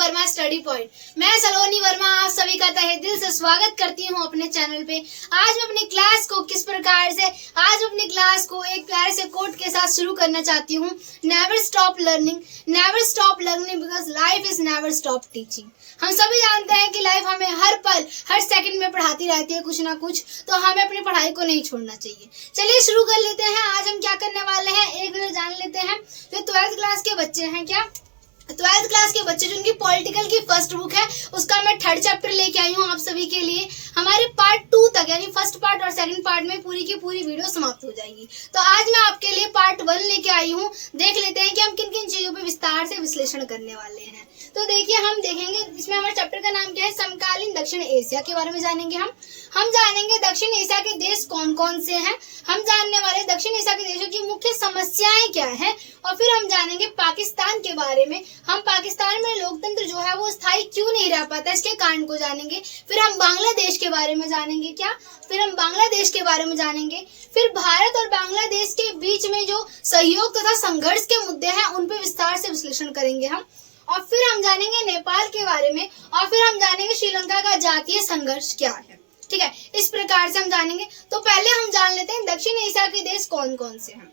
Verma study point. मैं सलोनी वर्मा आप सभी का तहे दिल से स्वागत करती हूँ अपने चैनल पे। आज मैं अपनी क्लास को किस प्रकार से अपनी क्लास को एक प्यारे से कोट के साथ शुरू करना चाहती हूँ। Never stop learning because life is never stop teaching. हम सभी जानते हैं कि लाइफ हमें हर पल हर सेकंड में पढ़ाती रहती है कुछ ना कुछ, तो हमें अपनी पढ़ाई को नहीं छोड़ना चाहिए। चलिए शुरू कर लेते हैं। आज हम क्या करने वाले हैं एक नजर जान लेते हैं। जो 12th क्लास के बच्चे हैं, क्या 12th क्लास के बच्चे जिनकी पॉलिटिकल की फर्स्ट बुक है, उसका मैं 3rd चैप्टर लेके आई हूँ आप सभी के लिए। हमारे पार्ट 2 तक यानी फर्स्ट पार्ट और सेकंड पार्ट में पूरी की पूरी वीडियो समाप्त हो जाएगी। तो आज मैं आपके लिए पार्ट 1 लेके आई हूँ। देख लेते हैं कि हम किन किन चीजों पे विस्तार से विश्लेषण करने वाले हैं। तो देखिए, हम देखेंगे इसमें हमारे चैप्टर का नाम क्या है, समकालीन दक्षिण एशिया के बारे में जानेंगे। हम जानेंगे दक्षिण एशिया के देश कौन कौन से हैं, हम जानने वाले दक्षिण एशिया के देशों की मुख्य समस्याएं क्या है, और फिर हम जानेंगे पाकिस्तान के बारे में। हम पाकिस्तान में लोकतंत्र जो है वो स्थायी क्यों नहीं रह पाता, इसके कारण को जानेंगे। फिर हम बांग्लादेश के बारे में जानेंगे। फिर भारत और बांग्लादेश के बीच में जो सहयोग तथा संघर्ष के मुद्दे हैं उन पे विस्तार से विश्लेषण करेंगे हम। और फिर हम जानेंगे नेपाल के बारे में, और फिर हम जानेंगे श्रीलंका का जातीय संघर्ष क्या है। ठीक है, इस प्रकार से हम जानेंगे। तो पहले हम जान लेते हैं दक्षिण एशिया के देश कौन कौन से हैं।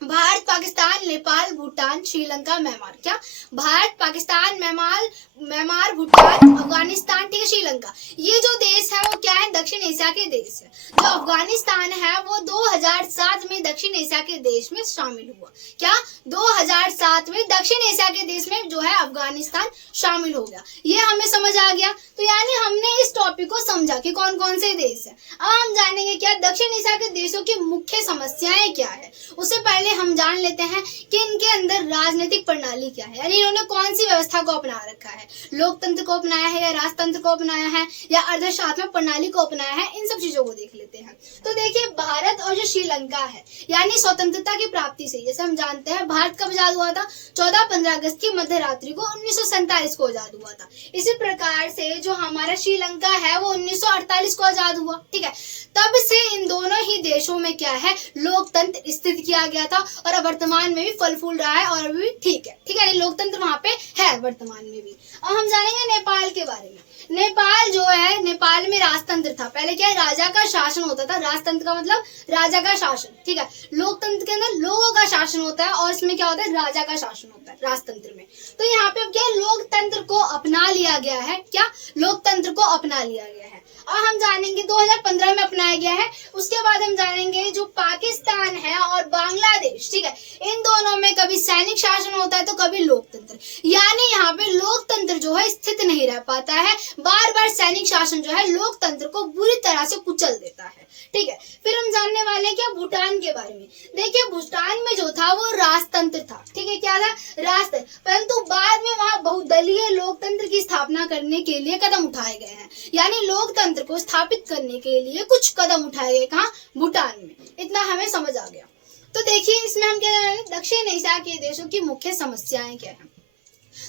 भारत, पाकिस्तान, नेपाल, भूटान, श्रीलंका, म्यांमार। क्या भारत, पाकिस्तान, म्यांमार, भूटान, अफगानिस्तान, ठीक है, श्रीलंका। ये जो देश है वो क्या है, दक्षिण एशिया के देश है। जो अफगानिस्तान है वो 2007 में दक्षिण एशिया के देश में शामिल हुआ। क्या 2007 में दक्षिण एशिया के देश में जो है अफगानिस्तान शामिल हो गया। ये हमें समझ आ गया। तो यानी हमने इस टॉपिक को समझा कि कौन कौन से देश है। अब हम जानेंगे क्या दक्षिण एशिया के देशों की मुख्य समस्याएं क्या है। उससे पहले हम जान लेते हैं कि इनके अंदर राजनीतिक प्रणाली क्या है, यानी इन्होंने कौन सी व्यवस्था को अपना रखा है। लोकतंत्र को अपनाया है या राजतंत्र को अपनाया है या अर्धशासनिक प्रणाली को अपनाया है, इन सब चीजों को देख लेते हैं। तो देखिए, भारत और जो श्रीलंका है, यानी स्वतंत्रता की प्राप्ति से, जैसे हम जानते हैं भारत कब आजाद हुआ था, 14-15 अगस्त की मध्य रात्रि को 1947 को आजाद हुआ था। इसी प्रकार से जो हमारा श्रीलंका है वो 1948 को आजाद हुआ। ठीक है, तब से इन दोनों ही देशों में क्या है, लोकतंत्र स्थित किया गया था और वर्तमान में भी फल फूल रहा है और अभी भी ठीक है, लोकतंत्र वहां पे है वर्तमान में भी। अब हम जानेंगे नेपाल के बारे में। नेपाल जो है, नेपाल में राजतंत्र था। पहले क्या है, राजा का शासन होता था। राजतंत्र का मतलब राजा का शासन। ठीक है, लोकतंत्र के अंदर लोगों का शासन होता है और इसमें क्या होता है, राजा का शासन होता है राजतंत्र में। तो यहाँ पे अब क्या है, लोकतंत्र को अपना लिया गया है। क्या लोकतंत्र को अपना लिया गया है। और हम जानेंगे 2015 में अपनाया गया है। उसके बाद हम जानेंगे जो पाकिस्तान है और बांग्लादेश, ठीक है, इन दोनों में कभी सैनिक शासन होता है तो कभी लोकतंत्र। यानी यहाँ पे लोकतंत्र जो है स्थित नहीं रह पाता है, बार बार सैनिक शासन जो है लोकतंत्र को बुरी तरह से कुचल देता है। ठीक है, फिर हम जानने वाले हैं क्या भूटान के बारे में। देखिए, भूटान में जो था वो राजतंत्र था। ठीक है, क्या था, राजतंत्र, परंतु बाद में वहाँ बहुदलीय लोकतंत्र की स्थापना करने के लिए कदम उठाए गए हैं। यानी लोकतंत्र को स्थापित करने के लिए कुछ कदम उठाए गए। कहाँ, भूटान में। इतना हमें समझ आ गया। तो देखिए, इसमें हम क्या जानेंगे, दक्षिण एशिया के देशों की मुख्य समस्याएं क्या है।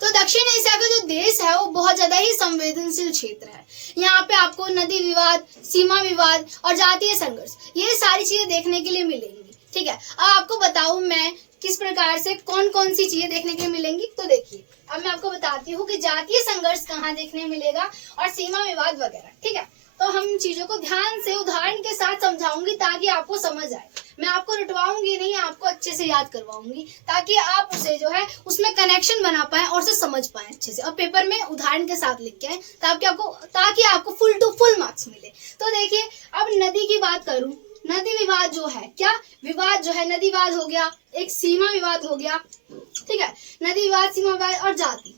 तो दक्षिण एशिया का जो देश है वो बहुत ज्यादा ही संवेदनशील क्षेत्र है। यहाँ पे आपको नदी विवाद, सीमा विवाद और जातीय संघर्ष, ये सारी चीजें देखने के लिए मिलेंगी। ठीक है, अब आपको बताऊं मैं किस प्रकार से कौन कौन सी चीजें देखने के लिए मिलेंगी। तो देखिए, अब मैं आपको बताती हूँ कि जातीय संघर्ष कहाँ देखने मिलेगा और सीमा विवाद वगैरह। ठीक है, तो हम चीजों को ध्यान से उदाहरण के साथ समझाऊंगी ताकि आपको समझ आए। मैं आपको रटवाऊंगी नहीं, आपको अच्छे से याद करवाऊंगी ताकि आप उसे जो है उसमें कनेक्शन बना पाए और उसे समझ पाए अच्छे से, और पेपर में उदाहरण के साथ लिख के आए ताकि आपको फुल टू फुल मार्क्स मिले। तो देखिए, अब नदी की बात करूं, नदी विवाद जो है, क्या विवाद जो है, नदी विवाद हो गया, एक सीमा विवाद हो गया। ठीक है, नदी विवाद, सीमा विवाद और जाति,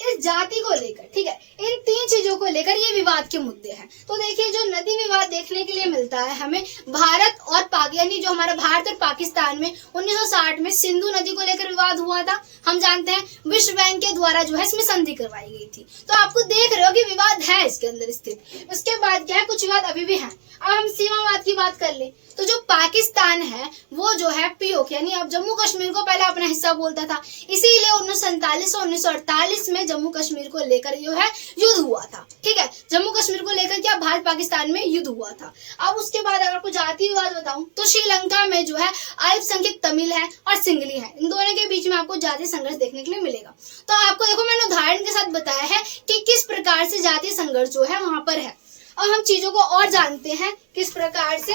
इस जाति को लेकर, ठीक है, इन 3 चीजों को लेकर ये विवाद के मुद्दे हैं। तो देखिए, जो नदी विवाद देखने के लिए मिलता है हमें, भारत और यानी जो हमारा भारत और पाकिस्तान में 1960 में सिंधु नदी को लेकर विवाद हुआ था। हम जानते हैं विश्व बैंक के द्वारा जो है इसमें संधि करवाई गई थी। तो आपको देख रहे हो कि विवाद है इसके अंदर स्थित। उसके बाद क्या है, कुछ विवाद अभी भी है। अब हम सीमा विवाद की बात कर ले, तो जो पाकिस्तान है वो जो है पीओके यानी अब जम्मू कश्मीर को पहले अपना हिस्सा बोलता था, इसीलिए 1947 और 1948 में जम्मू कश्मीर को लेकर जो है युद्ध हुआ था। ठीक है, जम्मू कश्मीर को लेकर क्या भारत पाकिस्तान में युद्ध हुआ था। अब उसके बाद अगर आपको जाति विवाद बताऊं तो श्रीलंका में जो है अल्पसंख्यक तमिल है और सिंगली है, इन दोनों के बीच में आपको जातीय संघर्ष देखने के लिए मिलेगा। तो आपको देखो मैंने उदाहरण के साथ बताया है कि किस प्रकार से जातीय संघर्ष जो है वहां पर है। और हम चीजों को और जानते हैं किस प्रकार से।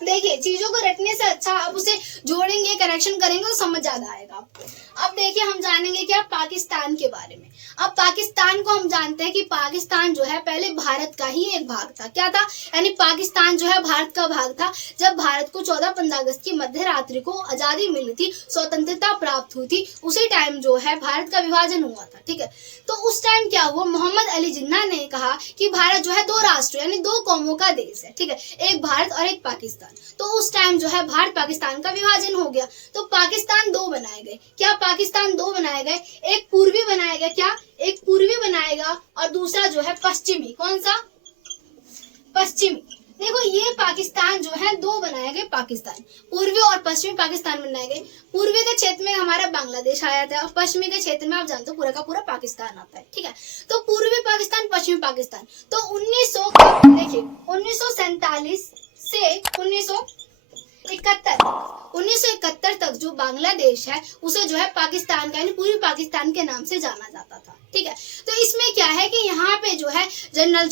देखिए, चीजों को रटने से अच्छा आप उसे जोड़ेंगे, कनेक्शन करेंगे तो समझ ज्यादा आएगा आपको। अब देखिए हम जानेंगे क्या पाकिस्तान के बारे में। अब पाकिस्तान को हम जानते हैं कि पाकिस्तान जो है पहले भारत का ही एक भाग था। क्या था, यानी पाकिस्तान जो है भारत का भाग था। जब भारत को 14-15 अगस्त की मध्य रात्रि को आजादी मिली थी, स्वतंत्रता प्राप्त हुई थी, उसी टाइम जो है भारत का विभाजन हुआ था। ठीक है, तो उस टाइम क्या हुआ, मोहम्मद अली जिन्ना ने कहा कि भारत जो है दो राष्ट्र यानी दो कौमों का देश है। ठीक है, एक भारत और एक पाकिस्तान। तो उस टाइम जो है भारत पाकिस्तान का विभाजन हो गया। तो पाकिस्तान दो बनाए गए। क्या पाकिस्तान दो बनाए गए, एक पूर्वी बनाया गया, क्या एक पूर्वी बनाएगा और दूसरा जो है पश्चिमी। कौन सा, पश्चिमी। देखो ये पाकिस्तान जो है दो बनाए गए, पाकिस्तान पूर्वी और पश्चिमी पाकिस्तान बनाए गए। पूर्वी के क्षेत्र में हमारा बांग्लादेश आया था और पश्चिमी के क्षेत्र में आप जानते हो पूरा का पूरा पाकिस्तान आता है। ठीक है, तो पूर्वी पाकिस्तान पश्चिमी पाकिस्तान। तो 1947 से 1971 तक जो बांग्लादेश है उसे जो है पाकिस्तान का यानी पूर्वी पाकिस्तान के नाम से जाना जाता था। ठीक है, तो इसमें क्या है कि यहाँ पे जो है जनरल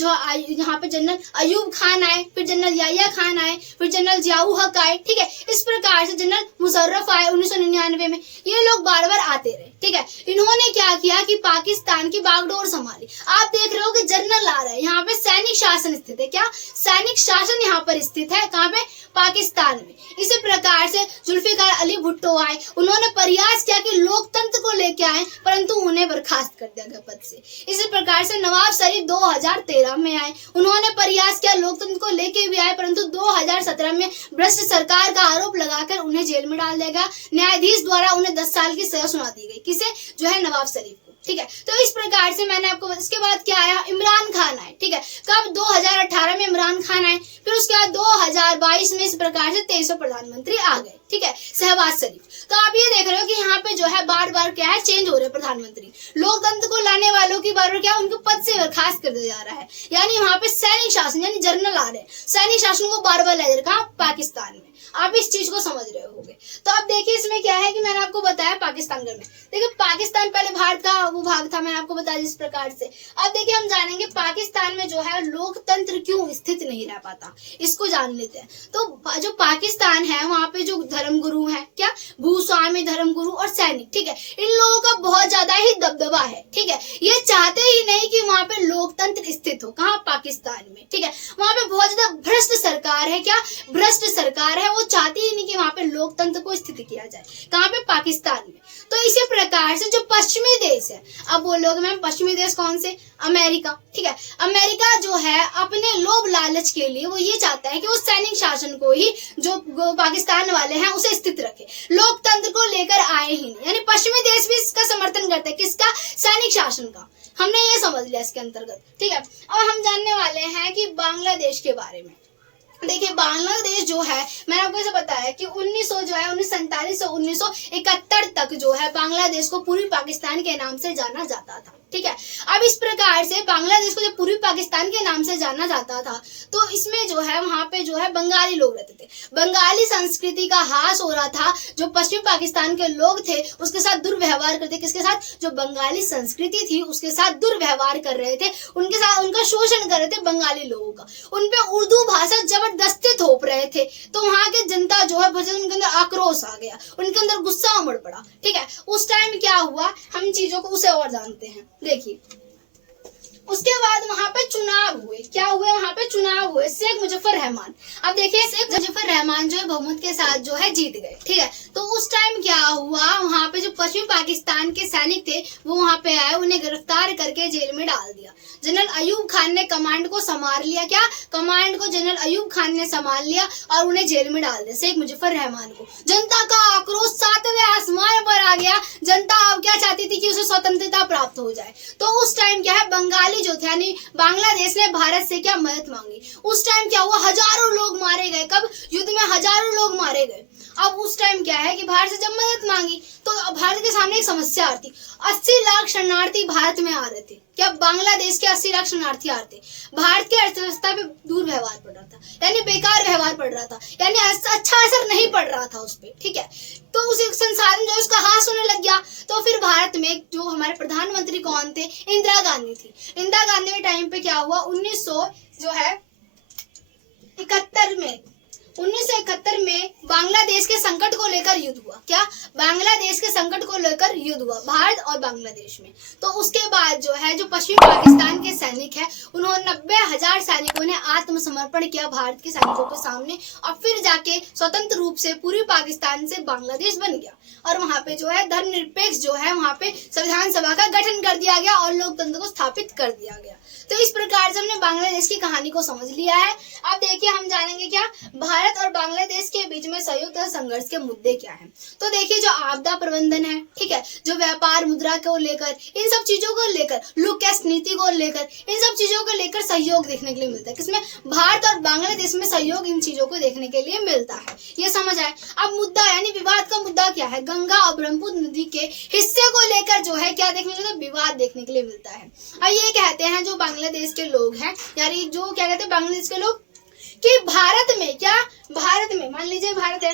अयूब खान आए, फिर जनरल याहिया खान आए, फिर जनरल जियाउल हक आए। ठीक है, इस प्रकार से जनरल मुशर्रफ आए 1999 में। ये लोग बार बार आते रहे। ठीक है, इन्होंने क्या किया कि पाकिस्तान की बागडोर संभाली। आप देख रहे हो कि जनरल आ रहा है, यहाँ पे सैनिक शासन स्थित है। क्या सैनिक शासन यहाँ पर स्थित है, कहाँ पे, पाकिस्तान में। इसी प्रकार से जुल्फिकार अली भुट्टो आए, उन्होंने प्रयास किया कि लोकतंत्र को लेके आए, परंतु उन्हें बर्खास्त कर दिया गया पद से। इसी प्रकार से नवाब शरीफ 2013 में आए, उन्होंने प्रयास किया लोकतंत्र को लेके भी आए, परंतु 2017 में भ्रष्ट सरकार का आरोप लगाकर उन्हें जेल में डाल दिया गया। न्यायाधीश द्वारा उन्हें 10 साल की सजा सुना दी गई। किसे, जो है नवाब शरीफ को। ठीक है, तो इस प्रकार से मैंने आपको, इसके बाद क्या आया, इमरान खान आए। ठीक है, कब, 2018 में इमरान खान आए। फिर उसके बाद 2022 में इस प्रकार से 23 प्रधानमंत्री आ गए। ठीक है, शहबाज शरीफ। तो आप ये देख रहे हो कि यहाँ पे जो है बार बार क्या है, चेंज हो रहे हैं प्रधानमंत्री। लोकतंत्र को लाने वालों की बार बार क्या, उनको पद से बर्खास्त कर दिया जा रहा है। यानी वहाँ पे सैनिक शासन यानी जनरल आ रहे हैं, सैनिक शासन को बार बार ले जा रहा है पाकिस्तान में। आप इस चीज को समझ रहे होंगे। तो अब देखिए इसमें क्या है कि मैंने आपको बताया पाकिस्तान में। देखिए पाकिस्तान पहले भारत का वो भाग था, मैंने आपको बताया जिस प्रकार से। अब देखिए हम जानेंगे पाकिस्तान में जो है लोकतंत्र क्यों स्थित नहीं रह पाता, इसको जान लेते हैं। तो जो पाकिस्तान है वहाँ पे जो धर्मगुरु है, क्या भूस्वामी धर्मगुरु और सैनिक, ठीक है, इन लोगों का बहुत ज्यादा ही दबदबा है। ठीक है, ये चाहते ही नहीं कि वहाँ पे लोकतंत्र स्थित हो। कहाँ, पाकिस्तान में। ठीक है, वहाँ पे बहुत ज्यादा भ्रष्ट सरकार है। क्या भ्रष्ट सरकार है, वो चाहती ही नहीं कि वहाँ पे लोकतंत्र को स्थित किया जाए। कहाँ पे, पाकिस्तान में। तो इसी प्रकार से जो पश्चिमी देश है, अब बोलोगे मैम पश्चिमी देश कौन से, अमेरिका। ठीक है, अमेरिका जो है अपने लोभ लालच के लिए वो ये चाहता है कि वो सैनिक शासन को ही जो पाकिस्तान वाले हैं उसे स्थित रखे, लोकतंत्र को लेकर आए ही नहीं। यानी पश्चिमी देश भी इसका समर्थन करते हैं, किसका, सैनिक शासन का। हमने ये समझ लिया इसके अंतर्गत। ठीक है, अब हम जानने वाले हैं कि बांग्लादेश के बारे में। देखिए बांग्लादेश जो है, मैंने आपको ऐसे बताया कि 1947 से 1971 तक जो है बांग्लादेश को पूर्वी पाकिस्तान के नाम से जाना जाता था। ठीक है, अब इस प्रकार से बांग्लादेश को जब पूर्वी पाकिस्तान के नाम से जाना जाता था तो इसमें जो है वहाँ पे जो है बंगाली लोग रहते थे। बंगाली संस्कृति का ह्रास हो रहा था। जो पश्चिमी पाकिस्तान के लोग थे उसके साथ दुर्व्यवहार करते, किसके साथ, जो बंगाली संस्कृति थी उसके साथ दुर्व्यवहार कर रहे थे, उनके साथ उनका शोषण कर रहे थे बंगाली लोगों का। उनपे उर्दू भाषा जबरदस्ती थोप रहे थे। तो वहाँ के जनता जो है उनके अंदर आक्रोश आ गया, उनके अंदर गुस्सा उमड़ पड़ा। ठीक है, उस टाइम क्या हुआ, हम चीजों को उसे और जानते हैं। देखिए उसके बाद वहां पे चुनाव हुए। क्या हुए, वहां पे चुनाव हुए, शेख मुजफ्फर रहमान। अब देखिए शेख मुजफ्फर रहमान जो है बहुमत के साथ जो है जीत गए। ठीक है, तो उस टाइम क्या हुआ, वहां पे जो पश्चिमी पाकिस्तान के सैनिक थे वो वहां पे आए, उन्हें गिरफ्तार करके जेल में डाल दिया। जनरल अयूब खान ने कमांड को संभाल लिया। क्या, कमांड को जनरल अयूब खान ने संभाल लिया और उन्हें जेल में डाल दिया, शेख मुजफ्फर रहमान को। जनता का आक्रोश 7वें आसमान पर आ गया। जनता अब क्या चाहती थी कि उसे स्वतंत्रता प्राप्त हो जाए। तो उस टाइम क्या है, बंगाली जो थे यानी बांग्लादेश ने भारत से क्या मदद मांगी। उस टाइम क्या हुआ, हजारों लोग मारे गए। कब? युद्ध में हजारों लोग मारे गए। अब उस टाइम क्या है कि भारत से जब मदद मांगी तो भारत के सामने एक समस्या आती, 80 लाख शरणार्थी भारत में आ रहे थे। क्या? बांग्लादेश के 80 लाख शरणार्थी आ रहे थे। भारत की अर्थव्यवस्था पे दुर्व्यवहार पड़ रहा था, यानी बेकार व्यवहार पड़ रहा था, यानी अच्छा असर नहीं पड़ रहा था उस पर। ठीक है, तो उस संसाधन जो उसका हास होने लग गया। तो फिर भारत में जो हमारे प्रधानमंत्री कौन थे? इंदिरा गांधी थी। इंदिरा गांधी के टाइम पे क्या हुआ, 1971 में बांग्लादेश के संकट को लेकर युद्ध हुआ। क्या? बांग्लादेश के संकट को लेकर युद्ध हुआ भारत और बांग्लादेश में। तो उसके बाद जो है, जो पश्चिमी पाकिस्तान के सैनिक है, उन्होंने 90,000 सैनिकों ने आत्मसमर्पण किया भारत के सैनिकों के सामने, और फिर जाके स्वतंत्र रूप से पूर्वी पाकिस्तान से बांग्लादेश बन गया। और वहां पे जो है धर्मनिरपेक्ष जो है, वहां पे संविधान सभा का गठन कर दिया गया और लोकतंत्र को स्थापित कर दिया गया। तो इस प्रकार से हमने बांग्लादेश की कहानी को समझ लिया है। अब देखिए हम जानेंगे क्या भारत और बांग्लादेश के बीच में संयुक्त संघर्ष के मुद्दे क्या हैं। तो देखिए, जो आपदा प्रबंधन है, ठीक है, जो व्यापार मुद्रा को लेकर, इन सब चीजों को लेकर, लुक कैश नीति को लेकर, इन सब चीजों को लेकर सहयोग देखने के लिए मिलता है। किसमें? भारत और बांग्लादेश में सहयोग इन चीजों को देखने के लिए मिलता है। ये समझ आए। अब मुद्दा यानी विवाद का मुद्दा क्या है? गंगा और ब्रह्मपुत्र नदी के हिस्से को लेकर जो है क्या देखने को, विवाद देखने के लिए मिलता है। अब ये कहते हैं जो बांग्लादेश के लोग हैं, यानी जो क्या कहते हैं बांग्लादेश के लोग, कि भारत में क्या, भारत में मान लीजिए भारत है,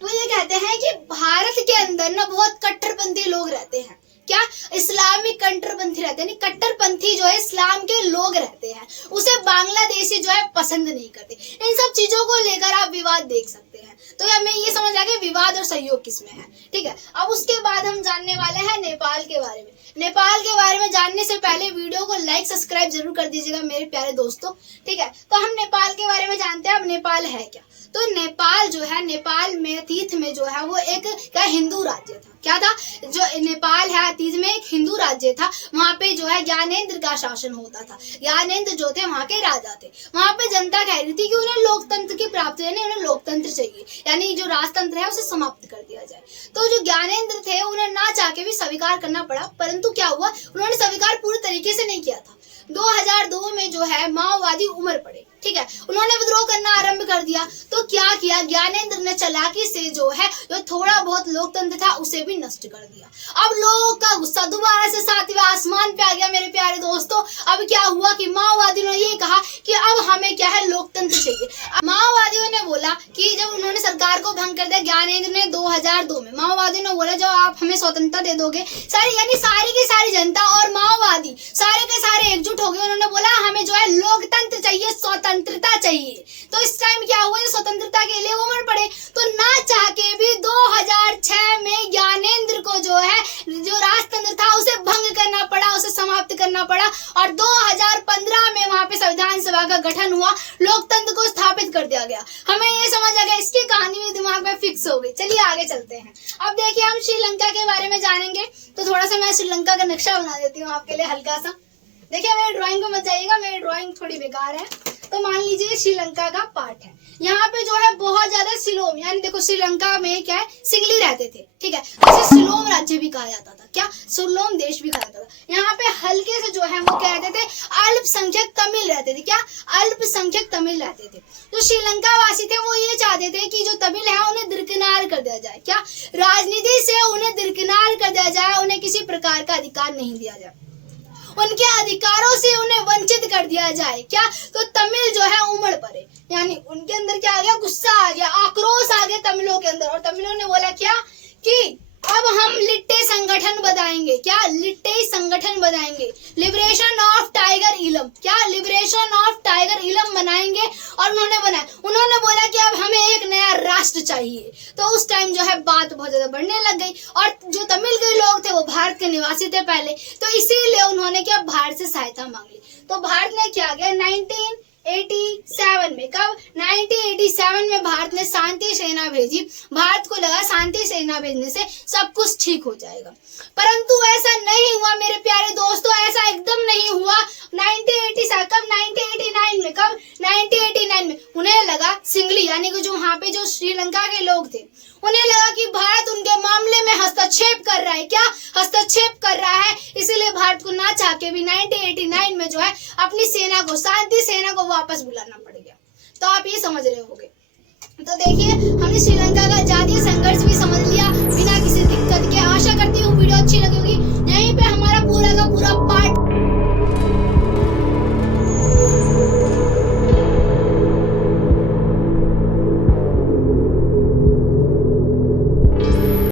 तो ये कहते हैं कि भारत के अंदर ना बहुत कट्टरपंथी लोग रहते हैं। क्या? इस्लामिक कट्टरपंथी रहते हैं, कट्टरपंथी जो है इस्लाम के लोग रहते हैं, उसे बांग्लादेशी जो है पसंद नहीं करते। इन सब चीजों को लेकर आप विवाद देख सकते हैं। तो हमें ये समझ आ गया विवाद और सहयोग किसमें है। ठीक है, अब उसके बाद हम जानने वाले हैं नेपाल के बारे में। नेपाल के बारे में जानने से पहले वीडियो को लाइक सब्सक्राइब जरूर कर दीजिएगा मेरे प्यारे दोस्तों। ठीक है, तो हम नेपाल के बारे में जानते हैं। अब नेपाल है क्या? तो नेपाल जो है, नेपाल में अतीत में जो है वो एक क्या हिंदू राज्य था। क्या था? जो नेपाल है अतीत में एक हिंदू राज्य था। वहाँ पे जो है ज्ञानेंद्र का शासन होता था। ज्ञानेंद्र जो थे वहाँ के राजा थे। वहाँ पे जनता कह रही थी कि उन्हें लोकतंत्र की प्राप्ति, यानी उन्हें लोकतंत्र चाहिए, यानी जो राजतंत्र है उसे समाप्त कर दिया जाए। तो जो ज्ञानेंद्र थे उन्हें ना चाह के भी स्वीकार करना पड़ा, परंतु क्या हुआ, उन्होंने स्वीकार पूरी तरीके से नहीं किया था। 2002 में जो है माओवादी उमड़ पड़े। ठीक है, उन्होंने विद्रोह करना आरंभ कर दिया। तो क्या किया, ज्ञानेंद्र ने चालाकी से जो है जो थोड़ा बहुत लोकतंत्र था उसे भी नष्ट कर दिया। अब लोगों का गुस्सा दोबारा से 7वें आसमान पे आ गया मेरे प्यारे दोस्तों। अब क्या हुआ कि माओवादियों ने ये कहा कि अब हमें क्या है, लोकतंत्र चाहिए। माओवादियों ने बोला कि जब उन्होंने सरकार को भंग कर दिया, ज्ञानेंद्र ने 2002 में माओवादियों ने बोला जब आप हमें स्वतंत्रता दे दोगे, सारी यानी सारी की सारी जनता और माओवादी सारे के सारे एकजुट हो गए। उन्होंने बोला हमें जो है लोकतंत्र चाहिए, स्वतंत्रता चाहिए। तो इस टाइम क्या हुआ, स्वतंत्रता के लिए उमड़ पड़े। तो ना चाह के भी 2006 में ज्ञानेंद्र को जो है जो राजतंत्र था उसे भंग करना पड़ा, उसे समाप्त करना पड़ा। और 2015 में वहां पे संविधान सभा का गठन हुआ, लोकतंत्र को स्थापित कर दिया गया। हमें ये समझ आ गया, इसकी कहानी में दिमाग में फिक्स हो गई। चलिए आगे चलते हैं। अब देखिए हम श्रीलंका के बारे में जानेंगे। तो थोड़ा सा मैं श्रीलंका का नक्शा बना देती हूँ आपके लिए हल्का सा। देखिए मेरी ड्राइंग को मत जाइएगा, मेरी ड्राइंग थोड़ी बेकार है। तो मान लीजिए श्रीलंका का पार्ट है। यहाँ पे जो है बहुत ज्यादा सिलोम, यानी देखो श्रीलंका में क्या है, सिंगली रहते थे। ठीक है, इसे सिलोम राज्य भी कहा जाता था। क्या? सिलोम देश भी कहा जाता था। यहाँ पे हल्के से जो है वो क्या रहते थे, अल्पसंख्यक तमिल रहते थे। क्या? अल्पसंख्यक तमिल रहते थे। जो श्रीलंका वासी थे वो ये चाहते थे कि जो तमिल है उन्हें दरकिनार कर दिया जाए। क्या? राजनीति से उन्हें दरकिनार कर दिया जाए, उन्हें किसी प्रकार का अधिकार नहीं दिया जाए, उनके अधिकारों से उन्हें वंचित कर दिया जाए। क्या? तो तमिल जो है उमड़ पड़े, यानी उनके अंदर क्या आ गया, गुस्सा आ गया, आक्रोश आ गया तमिलों के अंदर। और तमिलों ने बोला क्या कि अब हम लिट्टे संगठन बनाएंगे। क्या? लिट्टे संगठन बनाएंगे, लिबरेशन ऑफ टाइगर इलम। क्या? लिबरेशन ऑफ टाइगर इलम बनाएंगे। और उन्होंने बनाया, उन्होंने बोला कि अब हमें एक नया राष्ट्र चाहिए। तो उस टाइम जो है बात बहुत ज्यादा बढ़ने लग गई। और जो तमिल के लोग थे वो भारत के निवासी थे पहले, तो इसीलिए उन्होंने क्या, भारत से सहायता मांग ली। तो भारत ने क्या किया 1987 में, कब 1987 में भारत ने शांति सेना भेजी। भारत को लगा शांति सेना भेजने से सब कुछ ठीक हो जाएगा, परंतु ऐसा नहीं हुआ मेरे प्यारे दोस्तों, ऐसा एकदम नहीं हुआ। 1987 कब 1989 में, कब 1989 में उन्हें लगा सिंगली, यानी कि जो वहां पे जो श्रीलंका के लोग थे उन्हें लगा कि भारत उनके मामले में हस्तक्षेप कर रहा है। क्या? हस्तक्षेप कर रहा है। इसीलिए भारत को ना चाह के भी 1989 में जो है अपनी सेना को, शांति सेना को वापस बुलाना पड़ गया। तो आप ये समझ रहे होगे। तो देखिए हमने श्रीलंका का जातीय संघर्ष भी समझ लिया बिना किसी दिक्कत के। आशा करती हूँ वीडियो अच्छी लगी होगी। यहीं पे हमारा पूरा का पूरा पार्ट